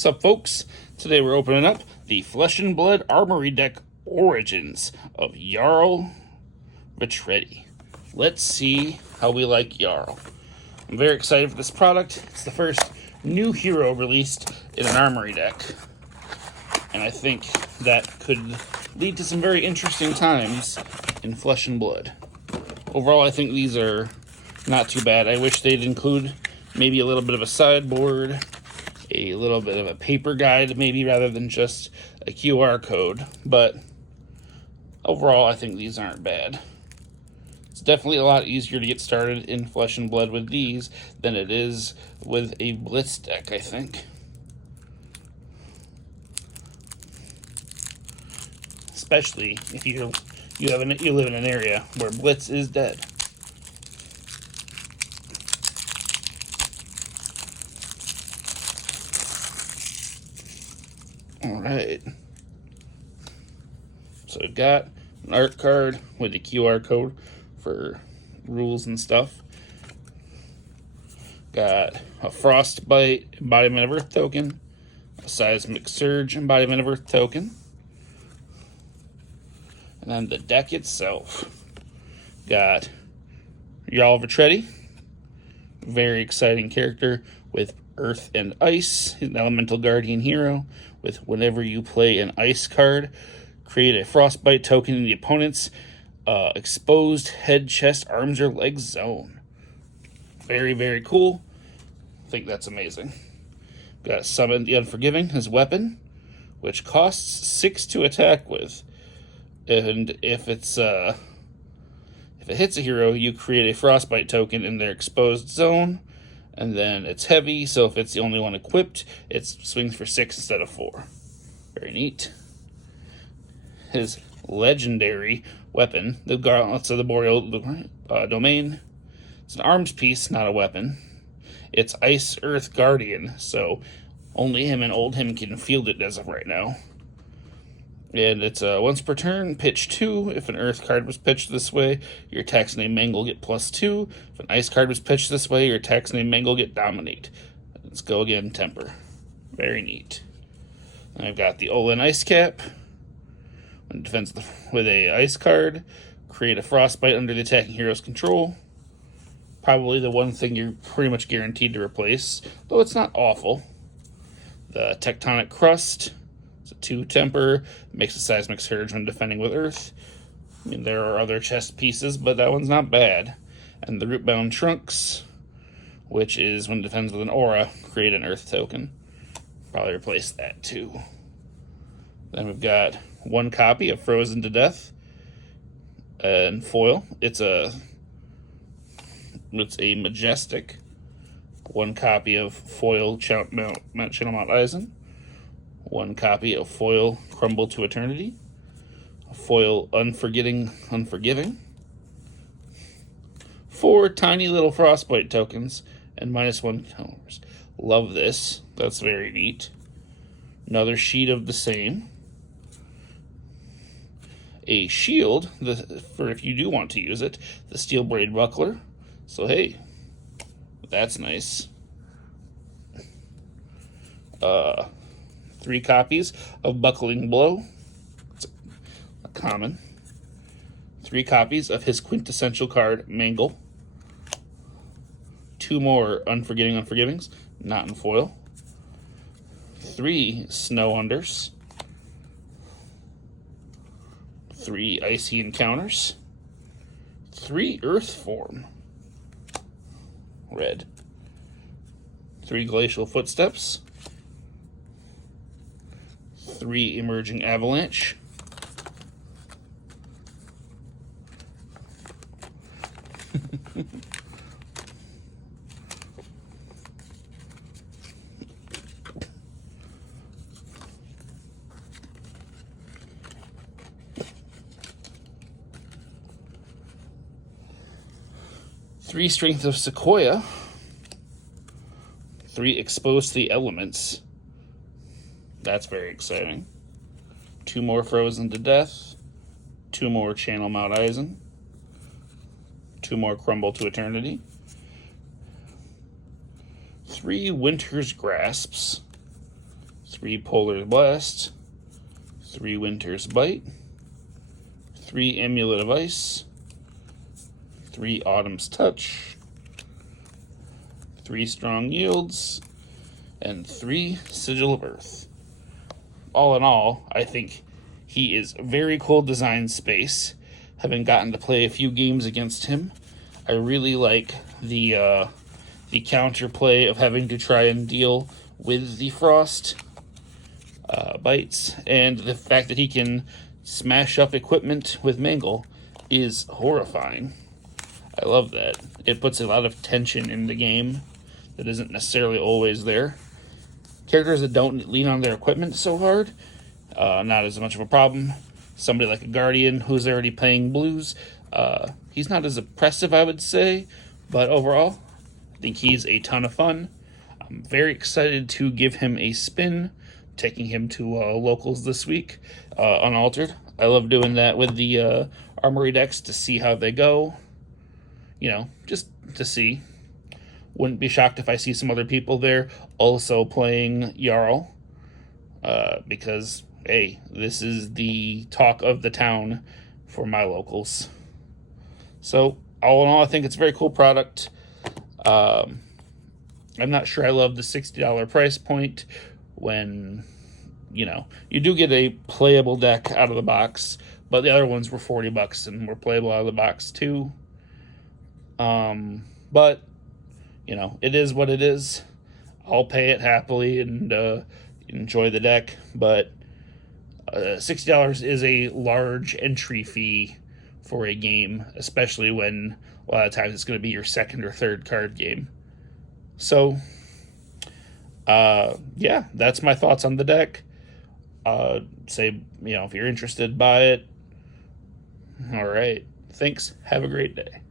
What's up, folks? Today we're opening up the Flesh and Blood Armory deck Origins of Jarl Vetreidi. Let's see how we like Jarl. I'm very excited for this product. It's the first new hero released in an Armory deck, and I think that could lead to some very interesting times in Flesh and Blood. Overall, I think these are not too bad. I wish they'd include maybe a little bit of a sideboard, a little bit of a paper guide maybe, rather than just a QR code. But overall, I think these aren't bad. It's definitely a lot easier to get started in Flesh and Blood with these than it is with a Blitz deck, I think. Especially if you live in an area where Blitz is dead. Alright, so we've got an art card with a QR code for rules and stuff. Got a Frostbite Embodiment of Earth token, a Seismic Surge Embodiment of Earth token, and then the deck itself. Got Jarl Vetreidi, very exciting character with Earth and Ice. He's an elemental guardian hero with whenever you play an ice card, create a Frostbite token in the opponent's exposed head, chest, arms, or legs zone. Very, very cool. I think that's amazing. Got Summon the Unforgiving as weapon, which costs 6 to attack with. And if it hits a hero, you create a Frostbite token in their exposed zone. And then it's heavy, so if it's the only one equipped, it swings for 6 instead of 4. Very neat. His legendary weapon, the Gauntlets of the Boreal Domain. It's an arms piece, not a weapon. It's Ice Earth Guardian, so only him and old him can field it as of right now. And it's once per turn, pitch 2. If an Earth card was pitched this way, your attacks named Mangle get +2. If an Ice card was pitched this way, your attacks named Mangle get Dominate. Let's go again, Temper. Very neat. And I've got the Olin Ice Cap. When it defends with a Ice card, create a Frostbite under the attacking hero's control. Probably the one thing you're pretty much guaranteed to replace, though it's not awful. The Tectonic Crust. It's a 2 temper, makes a Seismic Surge when defending with Earth. I mean, there are other chest pieces, but that one's not bad. And the Rootbound Trunks, which is when it defends with an aura, create an Earth token. Probably replace that too. Then we've got 1 copy of Frozen to Death and foil. It's a majestic. 1 copy of foil Channel Mount Eisen. 1 copy of foil Crumble to Eternity. A foil Unforgiving. 4 tiny little Frostbite tokens and -1 counters. Love this. That's very neat. Another sheet of the same. A shield, for if you do want to use it, the Steel Braid Buckler. So hey, that's nice. 3 copies of Buckling Blow. It's a common. 3 copies of his quintessential card, Mangle. 2 more Unforgivings, not in foil. 3 Snow Unders. 3 Icy Encounters. 3 Earth Form. Red. 3 Glacial Footsteps. 3 Emerging Avalanche. 3 Strength of Sequoia. 3 Exposed to the Elements. That's very exciting. 2 more Frozen to Death. 2 more Channel Mount Eisen. 2 more Crumble to Eternity. 3 Winter's Grasps. 3 Polar Blast, 3 Winter's Bite, 3 Amulet of Ice, 3 Autumn's Touch, 3 Strong Yields, and 3 Sigil of Earth. All in all, I think he is very cool design space. Having gotten to play a few games against him, I really like the counterplay of having to try and deal with the frost bites, and the fact that he can smash up equipment with Mangle is horrifying. I love that. It puts a lot of tension in the game that isn't necessarily always there. Characters that don't lean on their equipment so hard, not as much of a problem. Somebody like a Guardian who's already playing blues, he's not as oppressive, I would say, but overall, I think he's a ton of fun. I'm very excited to give him a spin, taking him to locals this week, unaltered. I love doing that with the Armory decks to see how they go. You know, just to see. Wouldn't be shocked if I see some other people there also playing Jarl, because, hey, this is the talk of the town for my locals. So, all in all, I think it's a very cool product. I'm not sure I love the $60 price point when, you know, you do get a playable deck out of the box, but the other ones were $40 and were playable out of the box too. But, you know, it is what it is. I'll pay it happily and enjoy the deck, but $60 is a large entry fee for a game, especially when a lot of times it's going to be your second or third card game. So, yeah, that's my thoughts on the deck. Say, you know, if you're interested, buy it. All right. Thanks. Have a great day.